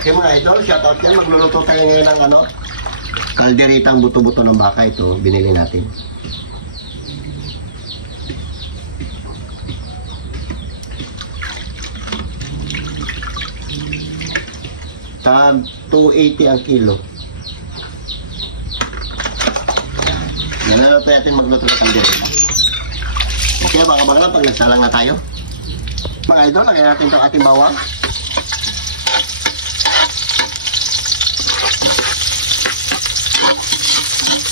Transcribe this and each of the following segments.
Okay mga idol, shoutout yan. Magluluto tayo ngayon ng ano, kalderitang buto-buto ng baka. Ito, binili natin. Tag 280 ang kilo. Naluluto natin magluto ng kalderita. Okay, baka pag nagsalang na tayo. Mga idol, lagyan natin itong ating bawang.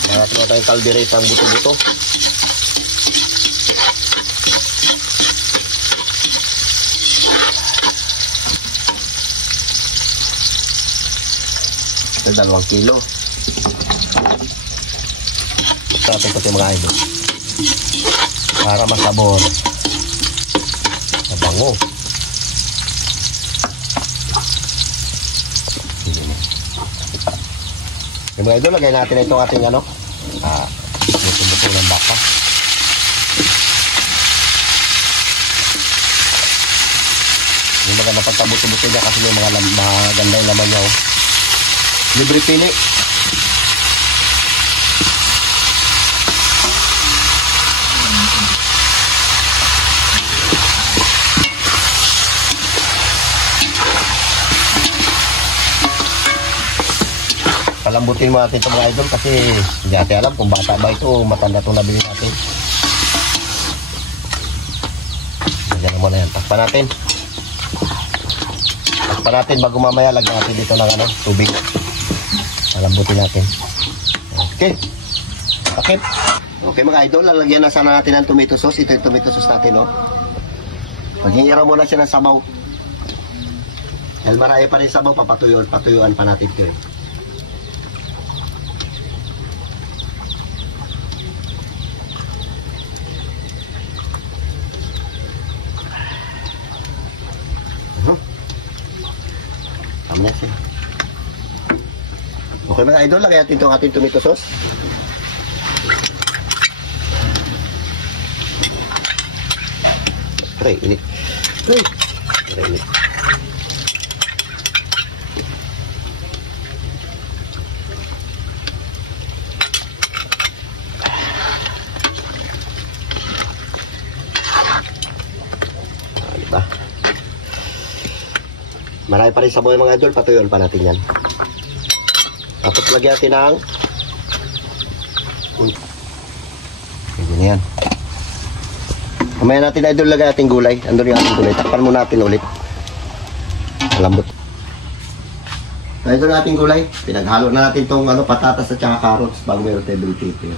Lagyan natin tayong kalderita ang buto-buto. Ito 2 kilo. Ito natin pati mga idol. Para masabor. Mabango. Yung mga idol, lagay natin itong ating ano, buto-buto ng baka. Yung mga napagkabuto-buto niya kasi yung mga magandang laman niya. Libre pili. Palambutin mo natin ito mga idol kasi hindi natin alam kung bata ba ito o matanda itong nabili natin. Lagyan mo na yan. Takpan natin. Takpan natin bago mamaya lagyan natin dito ng ano, tubig. Palambutin natin. Okay. Takip. Okay mga idol, lalagyan na sana natin ng tomato sauce. Ito yung tomato sauce natin, no? Maghingira muna siya ng sabaw. Dahil marami pa rin sabaw, patuyuan pa natin ito. Okay mga idol, lagyan natin itong ating tomato sauce. Aray, init. Aray, init. Diba? Marami pa rin sabaw yung mga idol, patuyuan pa natin yan. Tapos lagyan natin ng ganyan yan. Mamaya natin idol lagyan natin gulay. Andun yung ating gulay. Takpan muna natin ulit. Malambot. Idol natin gulay. Pinaghalo na natin itong ano, patatas at saka carrots bago meron tayo ito.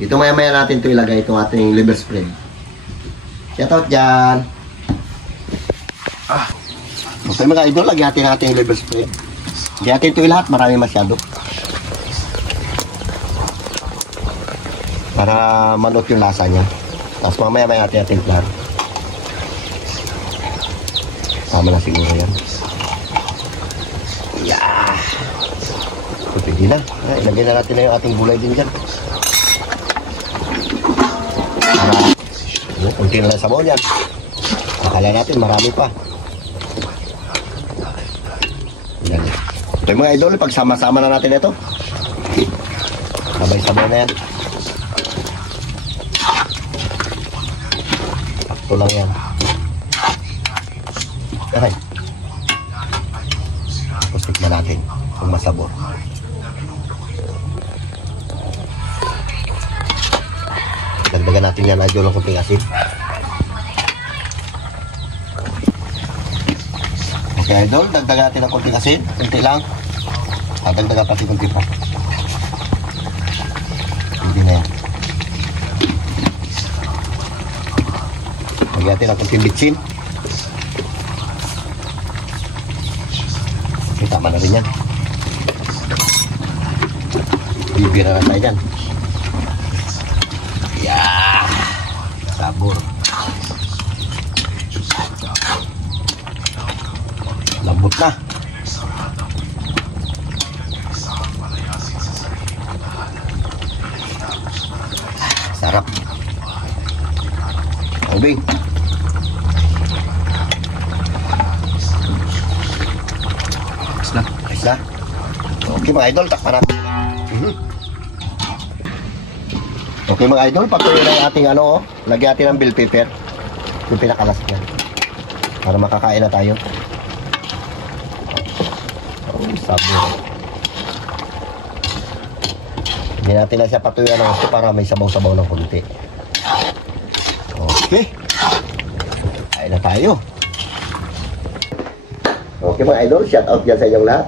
Ito maya natin ito ilagay itong ating liver spread. Shoutout dyan. Okay mga idol, lagyan natin ating liver spread. Hindi natin ito lahat, marami masyado. Para manot yung lasa niya. Tapos mamaya natin plan. Tama na siguro yan. Yeah! So, pwede na. Ilagay na natin na yung ating gulay din dyan. Para, kunti na lang sabaw dyan. Akala natin, marami pa. Yan. Ito yung mga idol, pagsama-sama na natin ito. Sabay-sabay na yan. Sakto lang yan. Aray. Tapos tignan natin kung masabor. Dagdagan natin yan idol ng kunting asin. Okay idol, dagdagan natin ng kunting asin. Kunti lang. Dagdagan pati kunti pa. Hindi na yan. Lagyan natin ng kunting bitsin. Okay, tama na rin yan. Bibira na tayo dyan. Yeah! Sabor. Lambot na. Sarap. Ubing. Na? Okay mga idol, takpan natin. Okay mga idol, patuloy na yung ating ano, lagyan natin ng bell pepper. Yung pinakalas niya. Para makakain na tayo. Oh, sabi. Hindi natin na siya patuloy ng gusto para may sabaw-sabaw ng konti. Okay. Kain na tayo. Okay mga idol, shout out dyan sa inyong lahat.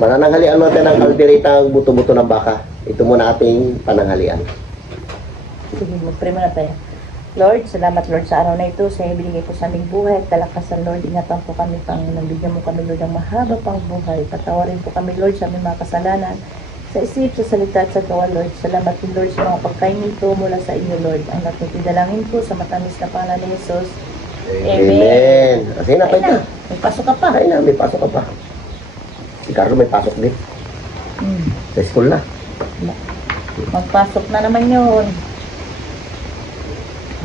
Manananghalian natin ng kalderitang buto-buto ng baka. Ito muna ating pananghalian. Sige, mag-pray muna tayo. Lord, salamat Lord sa araw na ito sa ibinigay po sa aming buhay at kalakasan Lord. Ingatan po kami, Panginoon. Bigyan mo kami Lord ng mahaba pang buhay. Patawarin po kami Lord sa aming mga kasalanan. Sa isip, sa salita at sa gawa Lord. Salamat din Lord sa mga pagkain nito mula sa inyo Lord. Ang natin ko sa matamis na pangalan ni Jesus. Amen. Kasi na, Ay na, may pasok ka pa. Ay na, may pasok ka pa. Si Carlo may pasok din. Sa school na. Magpasok na naman yun.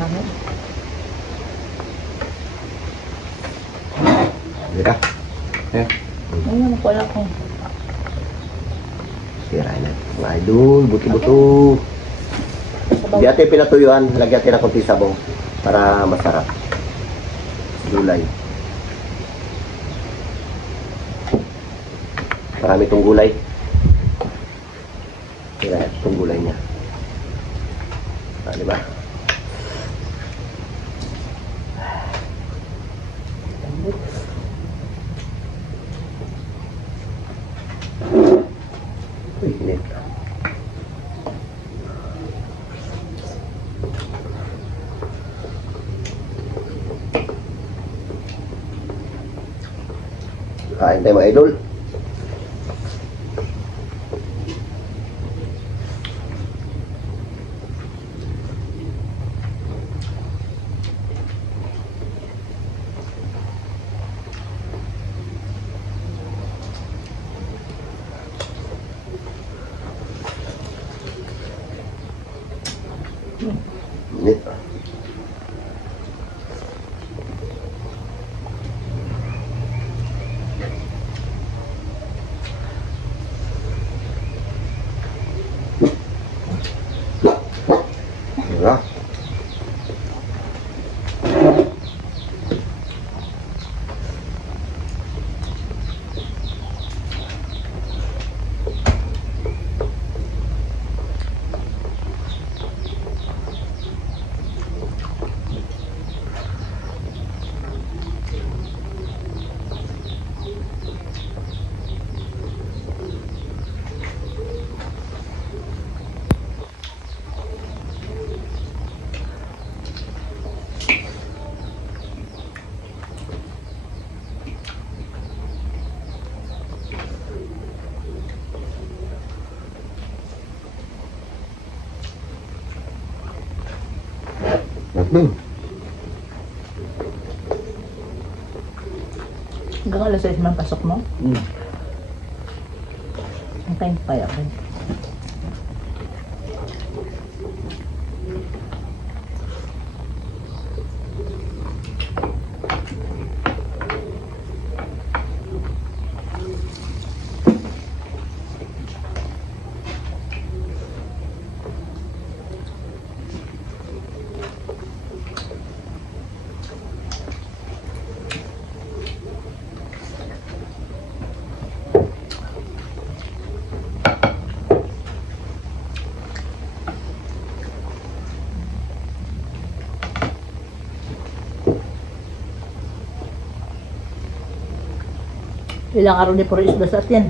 Amen. Hindi ka? Ayun, wala ko. Sirain na. Mga idol, buto-buto. Sabaw. Hindi natin pinatuyuan. Lagyan natin ng konti sabaw para masarap. Gulay. Marami itong gulay. Sirain itong gulay niya. Diba? Uy, init. Kain tayo mga idol. Init. Diba? Hanggang alas 6 man pasok mo? Ang time pa yan. Ilang araw ni puro isda sa atin.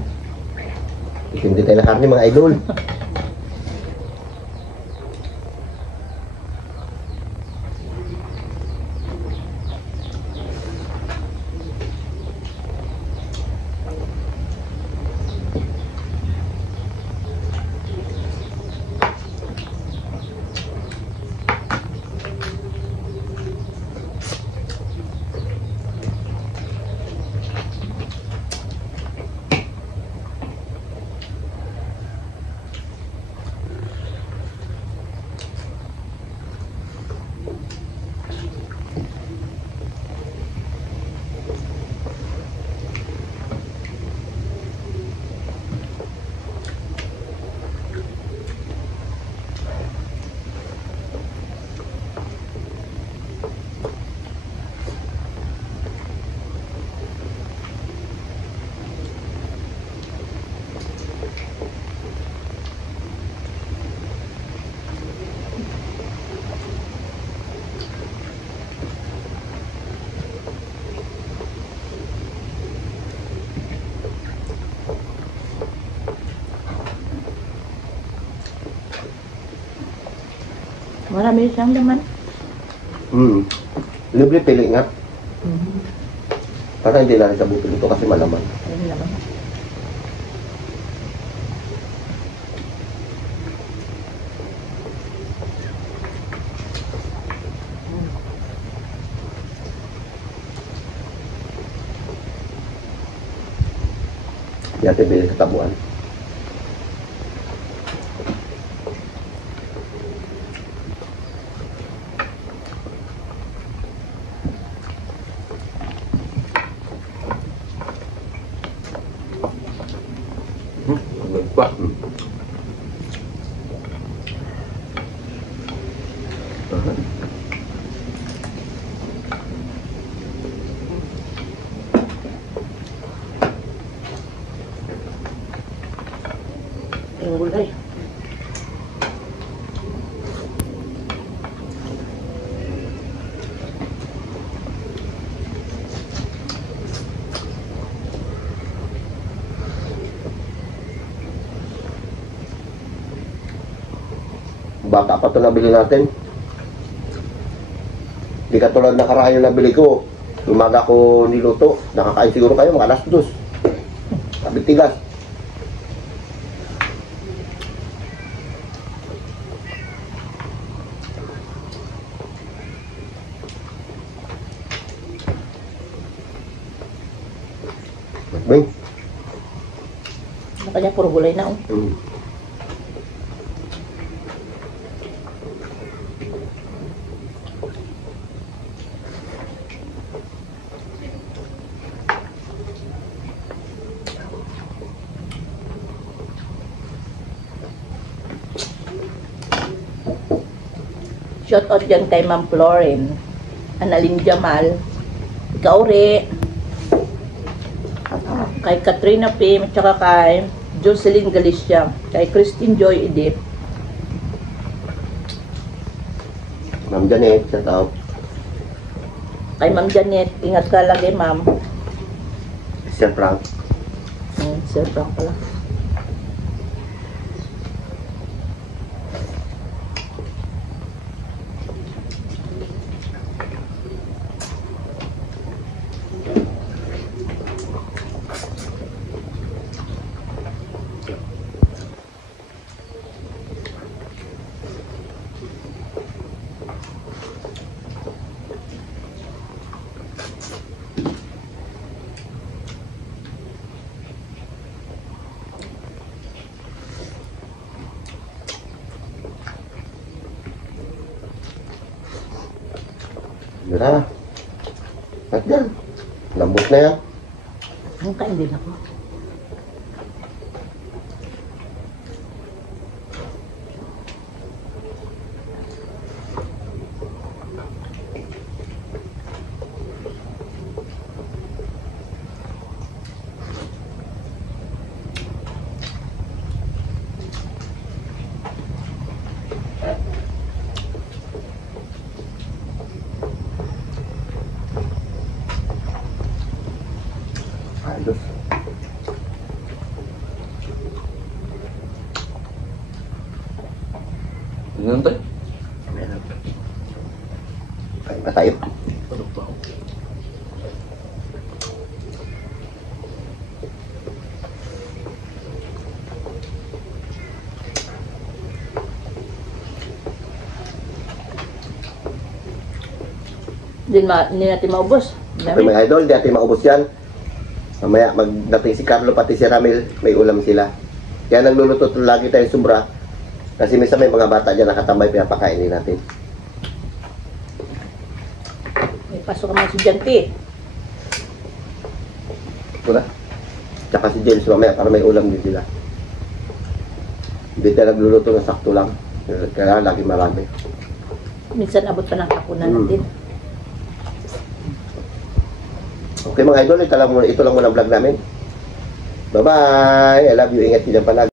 Hindi tayo na karne mga idol. Marami siyang laman. Libre pili nga. Mm. Para hindi na rin sabutin ito kasi malaman. Ayun laman. Hindi natin bili sa tabuan. Yung gulay. Baka pa ito nabili natin. Di katulad na karaan yung nabili ko. Umaga ko niluto. Nakakain siguro kayo mga alas 2. Sabi tigas. Bing. Ano kanya puro gulay na oh. Shout out dyan kay Ma'am Florin, Analin Jamal, ikaw rin, kay Katrina Pim, at saka kay Jocelyn Galicia, kay Christine Joy Edip, Ma'am Janet, shout out. kay Ma'am Janet, ingat ka lagi ma'am. Sir Frank. Sir Frank pala. Yun na. At yan. Lambot na yan. Ang kain din ako. Ayos. Ganun tayo? Meron. Kain pa tayo. Tulog pa ako. Hindi natin maubos. Okay mga idol, di natin maubos yan. Mamaya magdating si Carlo pati si Ramil, may ulam sila. Kaya nagluluto lagi tayo sobra. Kasi minsan may mga bata dyan nakatambay, pinapakainin natin. May pasok ang mga estudyante. Wala. Tsaka si James mamaya para may ulam din sila. Hindi tayo nagluluto ng sakto lang. Kaya lagi marami. Minsan abot pa ng hapunan natin. Okay mga idol, ito lang muna ang vlog namin. Bye-bye! I love you. Ingat din palagi.